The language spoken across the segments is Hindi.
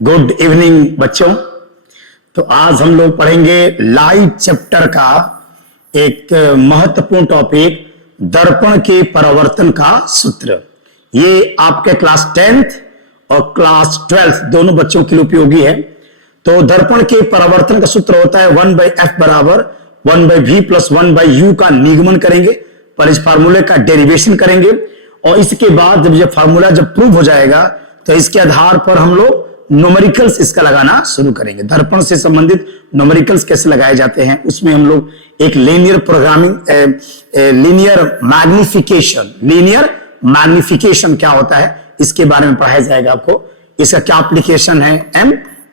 गुड इवनिंग बच्चों। तो आज हम लोग पढ़ेंगे लाइट चैप्टर का एक महत्वपूर्ण टॉपिक, दर्पण के परावर्तन का सूत्र। ये आपके क्लास 10th और क्लास 12th दोनों बच्चों के लिए उपयोगी है। तो दर्पण के परावर्तन का सूत्र होता है 1/f बराबर 1/v प्लस 1/u का निगमन करेंगे, पर इस फार्मूले का डेरिवेशन करेंगे और इसके बाद जब ये फार्मूला जब प्रूव हो जाएगा तो इसके आधार पर हम लोग न्यूमेरिकल्स इसका लगाना शुरू करेंगे। दर्पण से संबंधित न्यूमेरिकल्स कैसे लगाए जाते हैं उसमें हम लोग एक लीनियर प्रोग्रामिंग, लीनियर मैग्निफिकेशन क्या होता है इसके बारे में पढ़ाया जाएगा आपको। इसका क्या एप्लीकेशन है।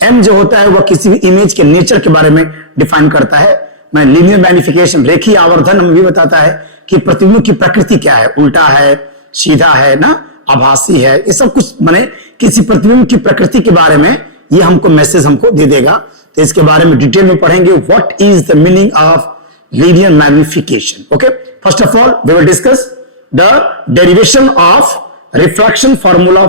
एम जो होता है वह किसी भी इमेज के नेचर के बारे में डिफाइन करता है। मैं लीनियर मैग्निफिकेशन रेखीय आवर्धन हमें भी बताता है कि प्रतिबिंब की प्रकृति क्या है, उल्टा है, सीधा है ना, आभासी है, ये सब कुछ माने किसी प्रतिबिंब की प्रकृति के बारे में ये हमको मैसेज हमको दे देगा। तो इसके बारे में डिटेल में पढ़ेंगे। What is the meaning of linear magnification. Okay, first of all we will discuss the derivation of refraction formula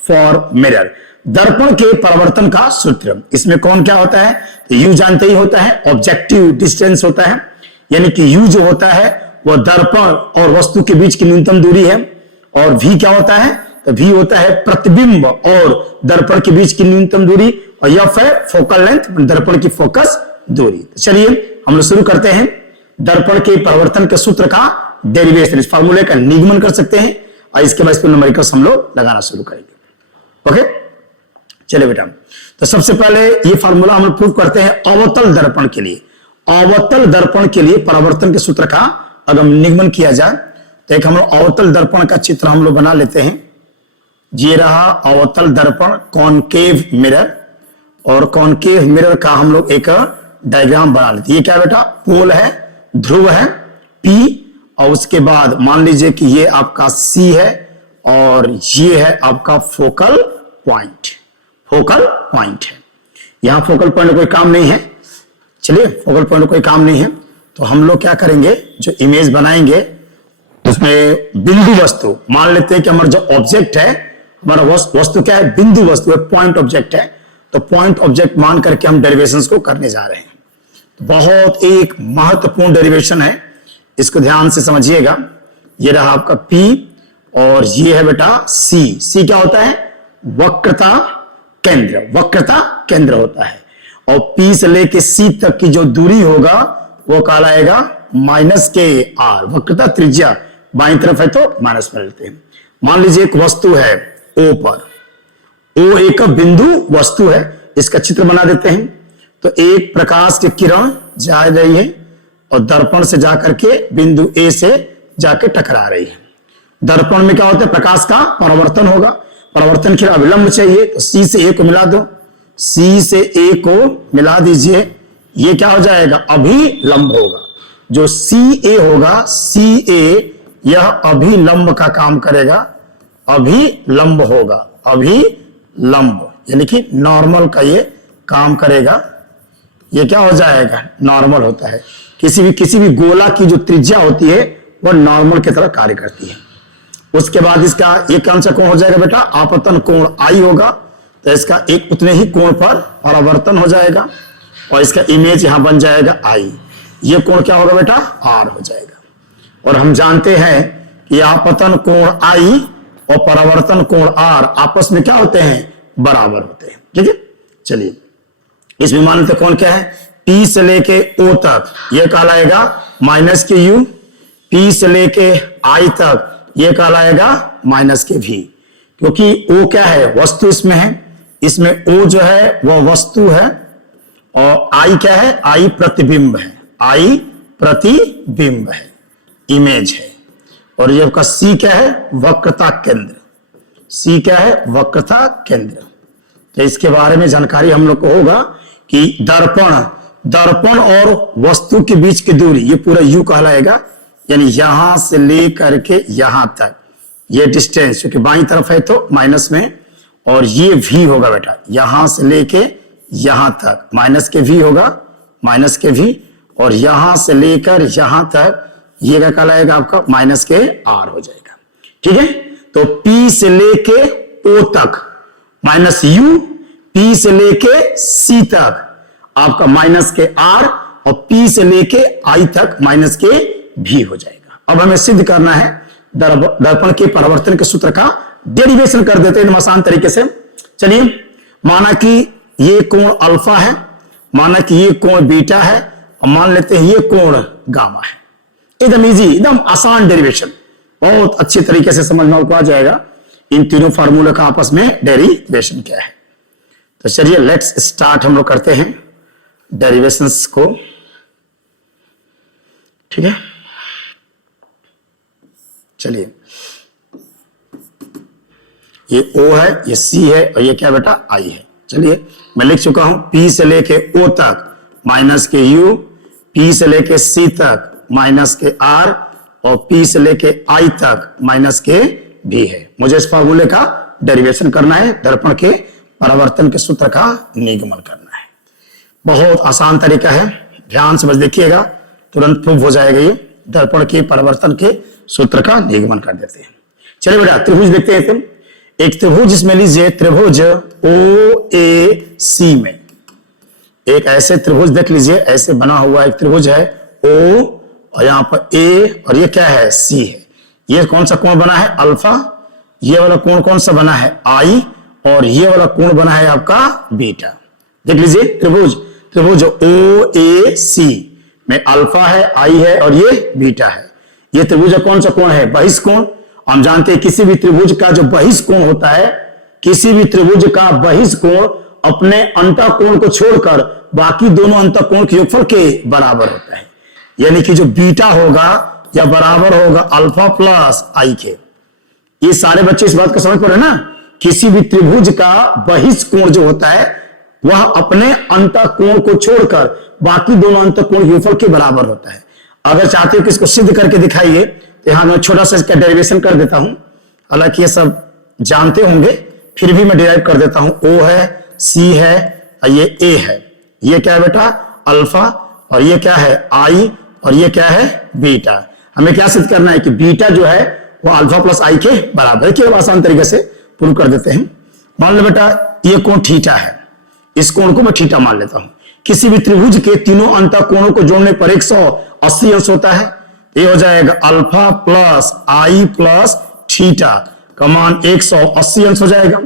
for mirror. दर्पण के परावर्तन का सूत्र, इसमें कौन क्या होता है तो यू जानते ही होता है, ऑब्जेक्टिव डिस्टेंस होता है, यानी कि यू जो होता है वह दर्पण और वस्तु के बीच की न्यूनतम दूरी है। और वी क्या होता है तो वी होता है प्रतिबिंब और दर्पण के बीच की न्यूनतम दूरी, और एफ है फोकल लेंथ, दर्पण की फोकस दूरी। चलिए हम लोग शुरू करते हैं। दर्पण के परिवर्तन के सूत्र का डेरिवेशन, इस फार्मूले का निगमन कर सकते हैं और इसके बाद इसको न्यूमेरिकल्स हम लोग लगाना शुरू करेंगे। ओके, चलिए बेटा, तो सबसे पहले ये फार्मूला हम लोग प्रूव करते हैं अवतल दर्पण के लिए। अवतल दर्पण के लिए परावर्तन के सूत्र का अगर निगमन किया जाए तो एक हम लोग अवतल दर्पण का चित्र हम लोग बना लेते हैं। ये रहा अवतल दर्पण, कॉनकेव मिरर, और कॉनकेव मिरर का हम लोग एक डायग्राम बना लेते हैं। ये क्या बेटा, पोल है, ध्रुव है P, और उसके बाद मान लीजिए कि ये आपका C है और ये है आपका फोकल पॉइंट। फोकल पॉइंट है, यहां फोकल पॉइंट कोई काम नहीं है। चलिए, फोकल पॉइंट कोई काम नहीं है तो हम लोग क्या करेंगे, जो इमेज बनाएंगे उसमें बिंदु वस्तु मान लेते हैं कि हमारा जो ऑब्जेक्ट है, हमारा वस्तु क्या है, बिंदु वस्तु है, पॉइंट ऑब्जेक्ट है। तो पॉइंट ऑब्जेक्ट मान करके हम डेरिवेशंस को करने जा रहे हैं। तो बहुत एक महत्वपूर्ण डेरिवेशन है, इसको ध्यान से समझिएगा। ये रहा आपका P और ये है बेटा C। C क्या होता है, वक्रता केंद्र, वक्रता केंद्र होता है। और P से लेके C तक की जो दूरी होगा वो कहलाएगा -KR, वक्रता त्रिज्या बाईं तरफ है तो माइनस में लेते हैं। मान लीजिए एक वस्तु है O पर, O एक बिंदु वस्तु है, इसका चित्र बना देते हैं। तो एक प्रकाश की किरण जा रही है और दर्पण से जाकर के बिंदु A से जाके टकरा रही है। दर्पण में क्या होता है, प्रकाश का परावर्तन होगा, परावर्तन के अविलंब चाहिए तो C से A को मिला दो, C से A को मिला दीजिए, ये क्या हो जाएगा, अभिलंब होगा। जो CA होगा, CA यह अभिलंब का काम करेगा, अभिलंब होगा, अभिलंब यानी कि नॉर्मल का ये काम करेगा। ये क्या हो जाएगा, नॉर्मल होता है। किसी भी गोला की जो त्रिज्या होती है वह नॉर्मल की तरह कार्य करती है। उसके बाद इसका एक कौन सा कोण हो जाएगा बेटा, आपतन कोण I होगा, तो इसका एक उतने ही कोण पर परावर्तन हो जाएगा और इसका इमेज यहां बन जाएगा I। ये कोण क्या होगा बेटा, R हो जाएगा। और हम जानते हैं कि आपतन कोण I और परावर्तन कोण R आपस में क्या होते हैं, बराबर होते हैं। ठीक है, चलिए इसमें मान लेते कौन क्या है, P से लेके O तक ये कहलाएगा -KU, P से लेके I तक ये कहलाएगा -KV, क्योंकि O क्या है, वस्तु इसमें है, इसमें O जो है वह वस्तु है और I क्या है, I प्रतिबिंब है, I प्रतिबिंब है, इमेज है। और ये आपका C क्या है, वक्रता केंद्र, C क्या है, वक्रता केंद्र। तो इसके बारे में जानकारी हम लोग को होगा कि दर्पण और वस्तु के बीच की दूरी ये पूरा U कहलाएगा, यानी यहां से लेकर के यहां तक ये डिस्टेंस, क्योंकि बाईं तरफ है तो माइनस में, और ये V होगा बेटा, यहां से लेके यहां तक -KV होगा, -KV, और यहां से लेकर यहां तक ये क्या कहलाएगा आपका -KR हो जाएगा। ठीक है, तो P से लेके O तक माइनस यू, पी से लेके सी तक आपका माइनस के आर, और पी से लेके आई तक माइनस के भी हो जाएगा। अब हमें सिद्ध करना है दर्पण के परावर्तन के सूत्र का डेरिवेशन कर देते हैं आसान तरीके से। चलिए, माना कि ये कोण अल्फा है, माना कि ये कोण बीटा है, और मान लेते हैं ये कोण गामा है। एकदम इजी, एकदम आसान डेरिवेशन, बहुत अच्छे तरीके से समझ में आ जाएगा इन तीनों फार्मूला का आपस में डेरिवेशन क्या है। तो चलिए लेट्स स्टार्ट, हम लोग करते हैं डेरिवेशंस को। ठीक है, चलिए, ये O है, ये C है, और ये क्या बेटा I है। चलिए मैं लिख चुका हूं, P से लेके O तक माइनस के U, P से लेके C तक माइनस के R, और P से लेके I तक माइनस के भी है। मुझे इस फार्मूले का डेरिवेशन करना है, दर्पण के परावर्तन के सूत्र का निगमन करना है। बहुत आसान तरीका है, ध्यान से बस देखिएगा, तुरंत प्रूव हो जाएगा। ये दर्पण के परावर्तन के सूत्र का निगमन कर देते हैं। चलिए बेटा, त्रिभुज देखते हैं। तुम एक त्रिभुज इसमें लीजिए, त्रिभुज OAC में एक ऐसे त्रिभुज देख लीजिए, ऐसे बना हुआ एक त्रिभुज है O, और यहां पर A, और ये क्या है C है। ये कौन सा कोण बना है अल्फा, ये वाला कोण कौन सा बना है I, और ये वाला कोण बना है आपका बीटा। देख लीजिए, त्रिभुज OAC में अल्फा है, I है, और ये बीटा है। ये त्रिभुज कौन सा कोण है बहिष्कोण। हम जानते हैं किसी भी त्रिभुज का जो बहिष्कोण होता है, किसी भी त्रिभुज का बहिष्कोण अपने अंतःकोण को छोड़कर बाकी दोनों अंतःकोण के योगफल के बराबर होता है। यानी कि जो बीटा होगा या बराबर होगा अल्फा प्लस I के। ये सारे बच्चे इस बात को समझ पा रहे हैं ना, किसी भी त्रिभुज का बहिष्कोण जो होता है वह अपने अंतःकोण को छोड़कर बाकी दोनों अंतःकोण के योगफल के बराबर होता है। अगर चाहते हो कि इसको सिद्ध करके दिखाइए, तो यहां मैं छोटा सा इसका डेरिवेशन कर देता हूं। हालांकि ये सब जानते होंगे, फिर भी मैं डिराइव कर देता हूं। O है, C है, और ये A है। ये क्या है बेटा अल्फा, और ये क्या है I, और ये क्या है बीटा। हमें क्या सिद्ध करना है कि बीटा जो है वो अल्फा प्लस I के बराबर है। केवल आसान तरीके से प्रूव कर देते हैं। मान लो बेटा ये कोण थीटा है, इस कोण को मैं थीटा मान लेता हूं। किसी भी त्रिभुज के तीनों अंतःकोणों को जोड़ने पर 180 अंश होता है। ये हो जाएगा alpha plus I plus theta का मान 180 अंश हो जाएगा।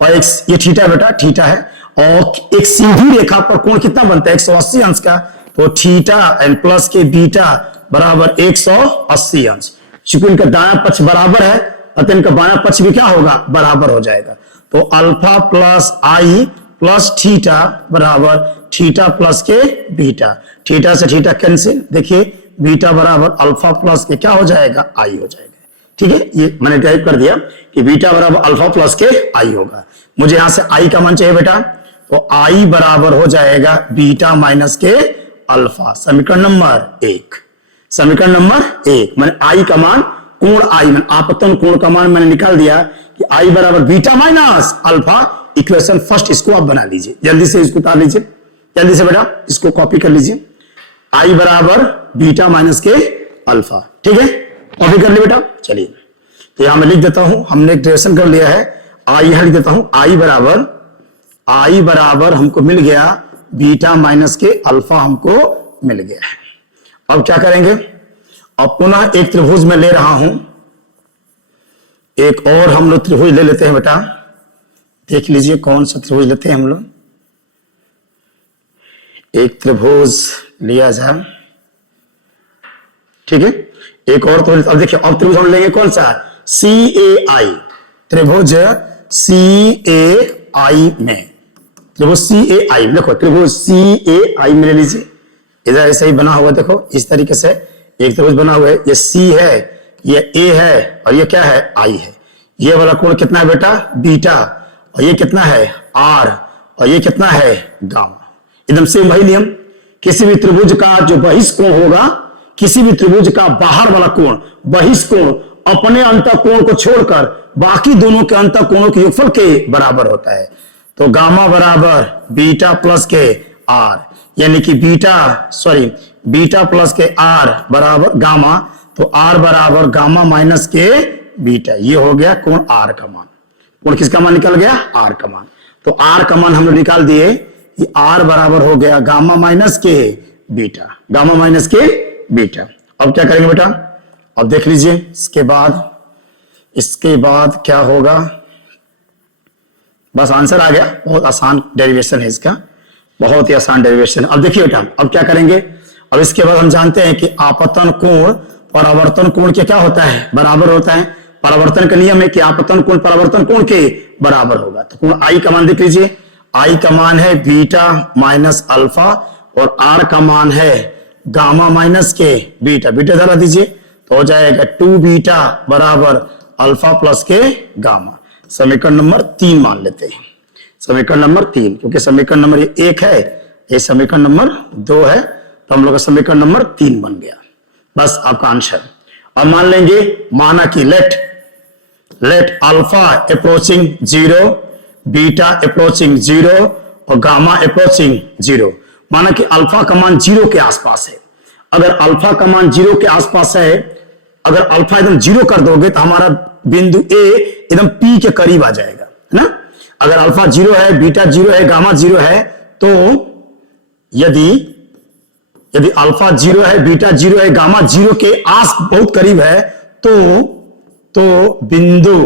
और ये थीटा बेटा थीटा है, और एक सीधी रेखा पर कोण कितना बनता है 180 अंश का, तो थीटा एंड प्लस के बीटा बराबर 180 अंश। चूंकि इनका दायां पक्ष बराबर है, अतः इनका बायां पक्ष भी क्या होगा बराबर हो जाएगा। तो alpha plus I plus theta बराबर थीटा प्लस के बीटा। थीटा से थीटा कैंसिल, देखिए बीटा बराबर अल्फा प्लस के क्या हो जाएगा I हो जाएगा। ठीक है, ये मैंने टाइप कर दिया कि बीटा बराबर अल्फा प्लस के I होगा। मुझे यहां से I का मान चाहिए बेटा, तो I बराबर हो जाएगा बीटा माइनस के अल्फा। समीकरण नंबर 1, समीकरण नंबर 1 मैंने I का मान कोण I, मैंने आपतन कोण का मान मैंने निकाल दिया कि I बराबर beta minus alpha. Equation first इसको आप बना लीजिए, जल्दी से इसको उतार लीजिए, जल्दी से बेटा इसको कॉपी कर लीजिए। I बराबर बीटा माइनस के अल्फा। ठीक है, कॉपी कर लिया बेटा। चलिए तो यहां मैं लिख देता हूं, हमने एक डेरिवेशन कर लिया है। I यहां लिख देता हूं, I बराबर हमको मिल गया बीटा माइनस के अल्फा हमको मिल गया है। अब क्या करेंगे, अब पुनः एक त्रिभुज में ले रहा हूं, एक और हम लोग त्रिभुज ले लेते हैं बेटा। देख लीजिए कौन सा त्रिभुज लेते हैं हम लोग। एक त्रिभुज लिया जाए, ठीक है, एक और त्रिभुज। अब देखिए अब त्रिभुज हम लेंगे कौन सा, CAI, त्रिभुज CAI में, त्रिभुज CAI देखो, त्रिभुज CAI में ले लीजिए। इधर ऐसा ही बना हुआ, देखो इस तरीके से एक त्रिभुज बना हुआ है। ये C है, ये A है, और ये क्या है I है। ये वाला कोण कितना है बेटा बीटा, और ये कितना है R, और ये कितना है गामा। एकदम सेम वही नियम, किसी भी त्रिभुज का जो बहिष्कोण होगा, किसी भी त्रिभुज का बाहर वाला कोण बहिष्कोण अपने अंतःकोण को छोड़कर बाकी दोनों के अंतःकोणों के योगफल के बराबर होता है। तो गामा बराबर बीटा प्लस के R, यानी कि बीटा प्लस के R बराबर गामा, तो R बराबर गामा माइनस के बीटा। ये हो गया कोण R का मान। कोण किसका मान निकल गया, आर का मान। तो आर का मान हम लोग निकाल दिए कि आर बराबर हो गया गामा माइनस के बीटा, गामा माइनस के बीटा। अब क्या करेंगे बेटा, अब देख लीजिए इसके बाद क्या होगा, बस आंसर आ गया। बहुत आसान डेरिवेशन है इसका, बहुत ही आसान डेरिवेशन। अब देखिए बेटा, अब क्या करेंगे, अब इसके बाद हम जानते हैं कि आपतन कोण परावर्तन कोण के क्या होता है, बराबर होता है। परावर्तन का नियम है कि आपतन कोण परावर्तन कोण के बराबर होगा। तो कोण आई का मान देख लीजिए, आई का मान है बीटा माइनस अल्फा और आर का मान है गामा माइनस के बीटा। बीटा जरा दीजिए तो हो जाएगा 2 बीटा बराबर अल्फा प्लस के गामा। समीकरण नंबर 3 मान लेते हैं, समीकरण नंबर 3, क्योंकि समीकरण नंबर 1 है, ये समीकरण नंबर 2 है, तो हम लोग का समीकरण नंबर 3 बन गया। बस आपका आंसर। अब मान लेंगे, माना कि let alpha approaching 0, beta approaching 0 और गामा अप्रोचिंग 0। माना कि अल्फा का मान 0 के आसपास है। अगर अल्फा का मान 0 के आसपास है, अगर अल्फा एकदम 0 कर दोगे तो हमारा बिंदु ए एकदम पी के करीब आ जाएगा, है ना। अगर अल्फा 0 है, बीटा 0 है, गामा 0 है, तो यदि अल्फा 0 है, बीटा 0 है, गामा 0 के आस बहुत करीब है, तो बिंदु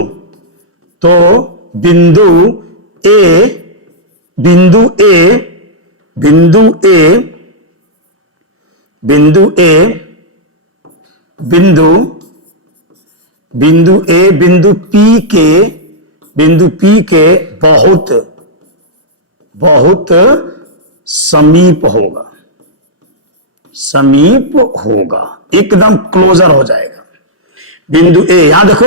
पी के बहुत समीप होगा, एकदम क्लोजर हो जाएगा बिंदु ए। यहां देखो,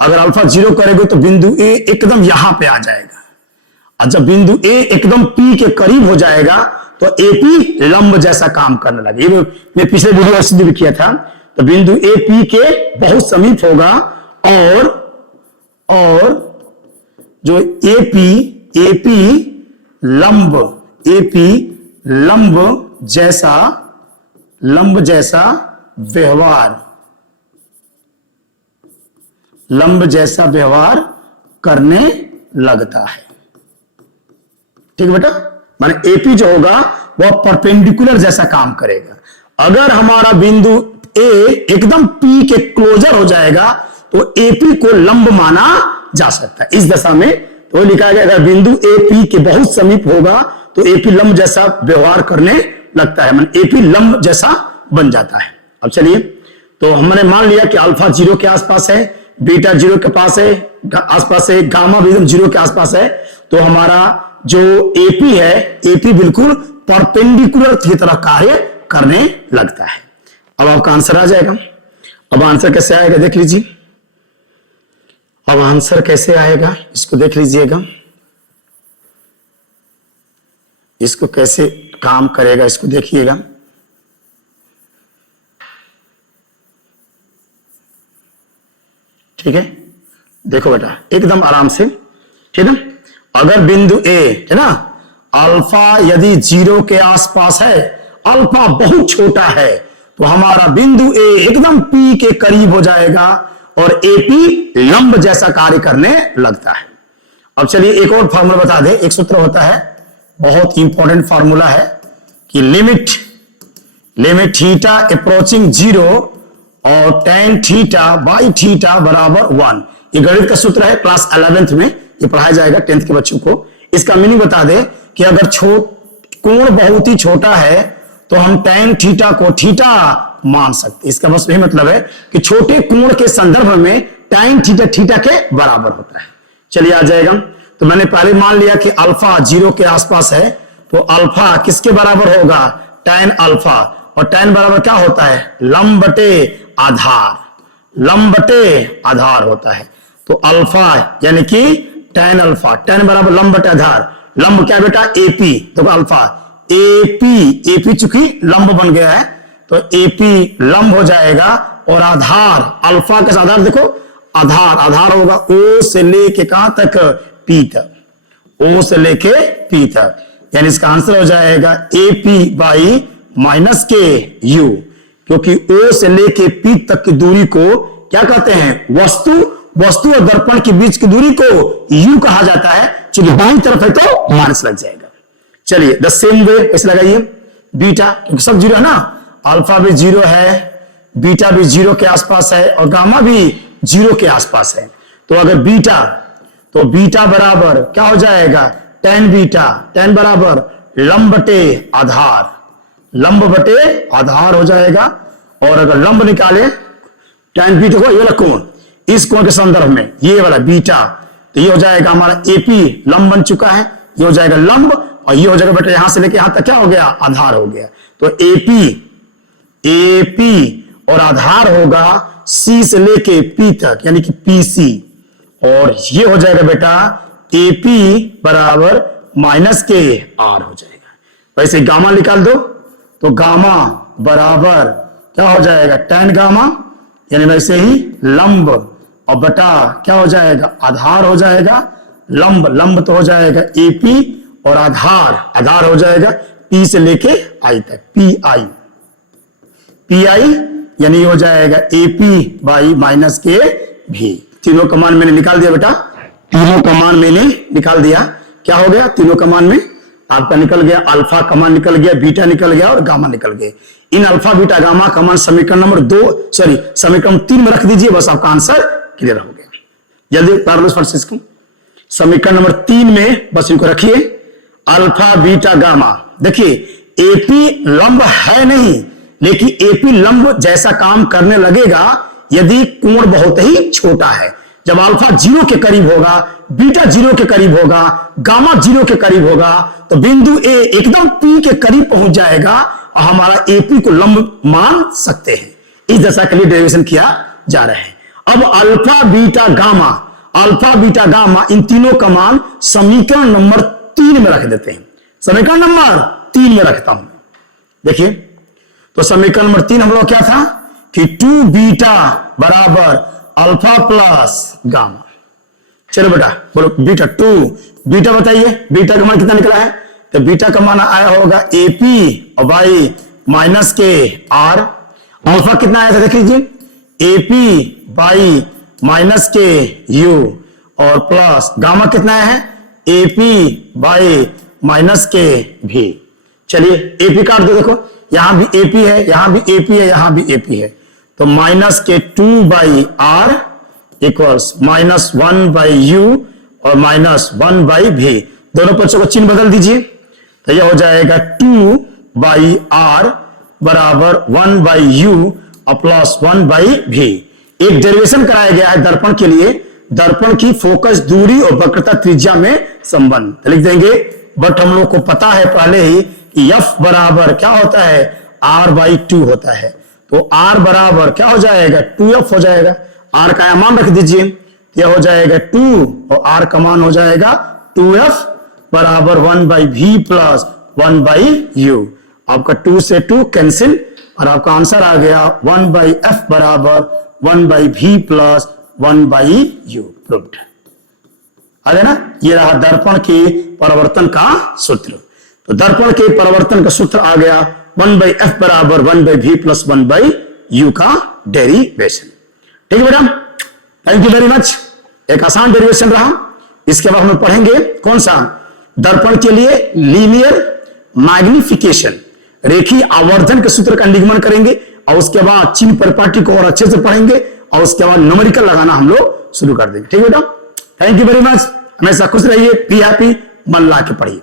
अगर अल्फा 0 करेगा तो बिंदु ए एकदम यहां पे आ जाएगा, और जब बिंदु ए एकदम पी के करीब हो जाएगा तो एपी लंब जैसा काम करने लगे। ये मैं पिछले वीडियो में सिद्ध भी किया था। तो बिंदु ए पी के बहुत समीप होगा और जो एपी लंब जैसा व्यवहार करने लगता है। ठीक है बेटा, माने एपी जो होगा वह परपेंडिकुलर जैसा काम करेगा। अगर हमारा बिंदु ए एकदम पी के क्लोजर हो जाएगा तो एपी को लंब माना जा सकता है इस दशा में। तो लिखा गया, अगर बिंदु ए पी के बहुत समीप होगा तो एपी लंब जैसा व्यवहार करने लगता है, माने एपी लंब जैसा बन जाता है। अब चलिए, तो हमने मान लिया कि अल्फा 0 के आसपास है, बीटा 0 के पास है, आसपास है, गामा भी 0 के आसपास है। तो हमारा जो एपी है, एपी बिल्कुल परपेंडिकुलर की तरह कार्य करने लगता है। अब आपका आंसर आ जाएगा। अब आंसर कैसे आएगा देख लीजिए, अब आंसर कैसे आएगा इसको देख लीजिएगा, इसको कैसे काम करेगा इसको देखिएगा। ठीक है, देखो बेटा एकदम आराम से, ठीक है। अगर बिंदु ए है ना, अल्फा यदि 0 के आसपास है, अल्फा बहुत छोटा है, तो हमारा बिंदु ए एकदम पी के करीब हो जाएगा और एपी लंब जैसा कार्य करने लगता है। अब चलिए एक और फार्मूला बता दे, एक सूत्र होता है, बहुत इंपॉर्टेंट फार्मूला है कि लिमिट थीटा अप्रोचिंग 0 और tan थीटा बाई थीटा बराबर 1। ये गणित का सूत्र है, क्लास 11th में ये पढ़ाया जाएगा 10th के बच्चों को। इसका मीनिंग बता दे कि अगर कोण बहुत ही छोटा है तो हम tan थीटा को थीटा मान सकते। इसका बस यही मतलब है कि छोटे कोण के संदर्भ में tan थीटा थीटा के बराबर होता है। चलिए आ जाएगा। तो मैंने पहले मान लिया कि अल्फा 0 के आसपास है, तो अल्फा किसके बराबर होगा, tan अल्फा, और tan बराबर क्या होता है, लंब बटे आधार होता है। तो अल्फा यानी कि tan अल्फा, tan बराबर लंब बटे आधार, लंब क्या बेटा एपी, तो अल्फा एपी चूंकि लंब बन गया है तो एपी लंब हो जाएगा, और आधार अल्फा का आधार देखो, आधार होगा ओ से लेके कहां तक, पी तक, ओ से लेके पी तक, यानी इसका आंसर हो जाएगा एपी बाई माइनस के यू, क्योंकि ओ से लेके पी तक की दूरी को क्या कहते हैं, वस्तु वस्तु और दर्पण के बीच की दूरी को यू कहा जाता है। चलिए बाईं तरफ है तो माइनस लग जाएगा। चलिए द सेम वे ऐसे लगाइए बीटा, क्योंकि सब जीरो है ना, अल्फा भी जीरो है, बीटा भी जीरो के आसपास है और गामा भी जीरो के आसपास है। तो अगर बीटा, तो बीटा बराबर क्या हो जाएगा, टेन बीटा, टेन बराबर लंब बटे आधार, लंब बटे आधार हो जाएगा। और अगर लंब निकाले टेन बीटा को, ये वाला कोण, इस कोण के संदर्भ में ये वाला बीटा, तो ये हो जाएगा हमारा एपी, लंब बन चुका है, ये हो जाएगा लंब, और ये हो जाएगा बेटा यहां से लेके यहां तक क्या हो गया, आधार हो गया। तो एपी और आधार होगा सी से लेके पी तक, यानी कि पीसी, और ये हो जाएगा बेटा एपी बराबर माइनस के आर हो जाएगा। वैसे गामा निकाल दो, तो गामा बराबर क्या हो जाएगा, टेन गामा, यानी वैसे ही लंब और बटा क्या हो जाएगा, आधार हो जाएगा। लंब, लंब तो हो जाएगा एपी और आधार, आधार हो जाएगा पी से लेके आई तक, पी आई, यानी हो जाएगा एपी बाई माइनस के भी। तीनों का मान मैंने निकाल दिया बेटा, तीनों का मान मैंने निकाल दिया। क्या हो गया, तीनों का मान में आपका निकल गया, अल्फा का मान निकल गया, बीटा निकल गया और गामा निकल गए। इन अल्फा बीटा गामा का मान समीकरण नंबर 2 सॉरी समीकरण 3 में रख दीजिए, बस आपका आंसर क्लियर हो गया। जल्दी पैरेलल फ्रांसिस्को समीकरण नंबर 3 में बस इनको रखिए, अल्फा बीटा गामा। देखिए एपी लंब है नहीं, लेकिन एपी लंब जैसा काम करने लगेगा यदि कोण बहुत ही छोटा है। जब अल्फा 0 के करीब होगा, बीटा 0 के करीब होगा, गामा 0 के करीब होगा, तो बिंदु ए एकदम पी के करीब पहुंच जाएगा और हमारा एपी को लंब मान सकते हैं। इस दशा के लिए डेरिवेशन किया जा रहा है। अब अल्फा बीटा गामा इन तीनों का मान समीकरण नंबर 3 में रख देते हैं। समीकरण नंबर 3 में रखता हूं, देखिए तो समीकरण नंबर 3 हम लोग क्या था कि 2 बीटा बराबर अल्फा प्लस गामा। चलो बेटा बोलो बीटा 2, बीटा बताइए बीटा का मान कितना निकला है, तो बीटा का मान आया होगा एपी और बाई माइनस के आर। अल्फा कितना आया था देख लीजिए, एपी बाई माइनस के यू, और प्लस गामा कितना है, एपी बाई माइनस के भी। चलिए एपी काट दो, देखो यहां भी एपी है, यहां भी एपी है, यहां भी एपी है, तो माइनस के 2 by R equals minus 1 by u और माइनस 1 बाई भी। दोनों पक्षों को चिन्ह बदल दीजिए, तो यह हो जाएगा 2 बाई आर बराबर 1 बाई यू और प्लस 1 बाई भी। एक डेरिवेशन कराया गया है दर्पण के लिए, दर्पण की फोकस दूरी और वक्रता त्रिज्या में संबंध, तो लिख देंगे। बट हम लोग को पता है पहले ही कि एफ बराबर क्या होता है, आर बाई 2 होता है, तो आर बराबर क्या हो जाएगा, 2f हो जाएगा। आर का मान रख दीजिए, यह हो जाएगा 2 और आर का मान हो जाएगा 2f बराबर 1 बाई भी प्लस 1 बाई यू। आपका 2 से 2 कैंसिल और आपका आंसर आ गया 1 बाई एफ बराबर 1 बाई भी प्लस 1 बाई यू। प्रूव्ड आ गया ना। ये रहा दर्पण के परिवर्तन का सूत्र। तो दर्पण के परिवर्तन का सूत्र आ गया 1 बाई एफ बराबर 1 बाई भी प्लस 1 बाई यू का डेरिवेशन। ठीक है बेटा, थैंक यू वेरी मच। एक आसान डेरिवेशन रहा। इसके बाद हम पढ़ेंगे कौन सा, दर्पण के लिए लीनियर मैग्निफिकेशन, रेखीय आवर्धन के सूत्र का निगमन करेंगे और उसके बाद चिन्ह परिपाटी को और अच्छे से पढ़ेंगे और उसके बाद न्यूमेरिकल लगाना हम लोग शुरू कर देंगे। ठीक है बेटा, थैंक यू वेरी मच। हमेशा खुश रहिए, बी हैप्पी, मन ला के पढ़िए।